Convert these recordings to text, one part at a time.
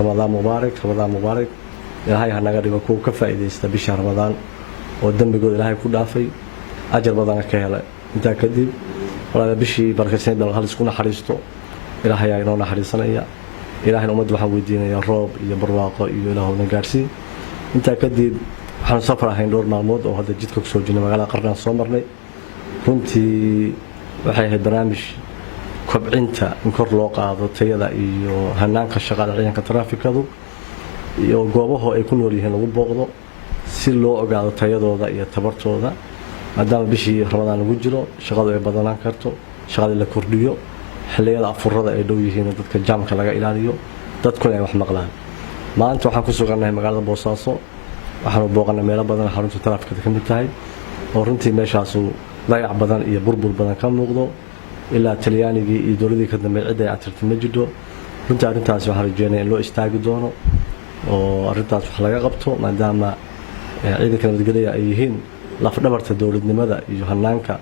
رمضان مبارك رمضان مبارك إلهي هنقدر يكون كفاية يستبشر رمضان والدم بيقول إلهي كل دافي أجر بدنا كهلا أنت كذب ولا بشي بركة سنة بالغالب يكون حريصته إلهي ينون حريصنا إياه إلهي الأمد وحودينا يا رب يا برواقة يا إله ونجارسي أنت كذب حن سفر هين دور معمود أو هذا جدك كسوجنا مقالة قرنا صومرني كنتي وحي برنامج كبعنتا in kor loo qaado tayada iyo hanaanka shaqada ciidanka taraafikadu iyo goobaha ay ku nool yihiin lagu booqdo si loo ogaado tayadooda iyo tabartooda maadaama bishii Ramadaan lagu jiro shaqadu ay badanaan karto shaqada la kordhiyo xilliyada afurada ay dhow yihiin dadka jaamka laga ilaaliyo dadkuna ay wax maqlaan maanta waxaan ku sugannahay magaalada Boosaaso waxaan booqanay meelo badan xarunta taraafikada ka mid tahay oo runtii meeshaas dayac badan iyo burbur badan ka muuqdo ilaa talyaanigii iyo dawladii ka dambeeyay cid ay atirtay ma jiro runtii arintaas waxaan rajeynayaa in loo istaagi doono oo arintaas wax laga qabto maadaama ciidanka nabadgelyada ay yihiin laf dhabarta dawladnimada iyo hanaanka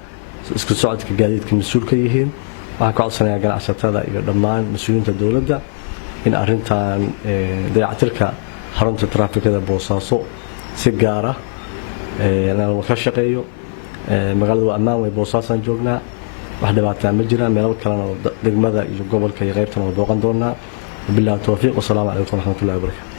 isku socodka gaadiidka mas'uulka yihiin waxaan ka codsanayaa ganacsatada iyo dhammaan mas'uuliyiinta dawladda in arintan dayactirka xarunta taraafikada Boosaaso si gaar ah la ka shaqeeyo magaalada waa ammaan way Boosaasan joognaa wax dhibaato ma jiraan meel kale oo degmada iyo gobolka iyo qaybtan oo booqan doona billahi tawfiiq wa salaamu alaykum wa rahmatullahi wa barakatuh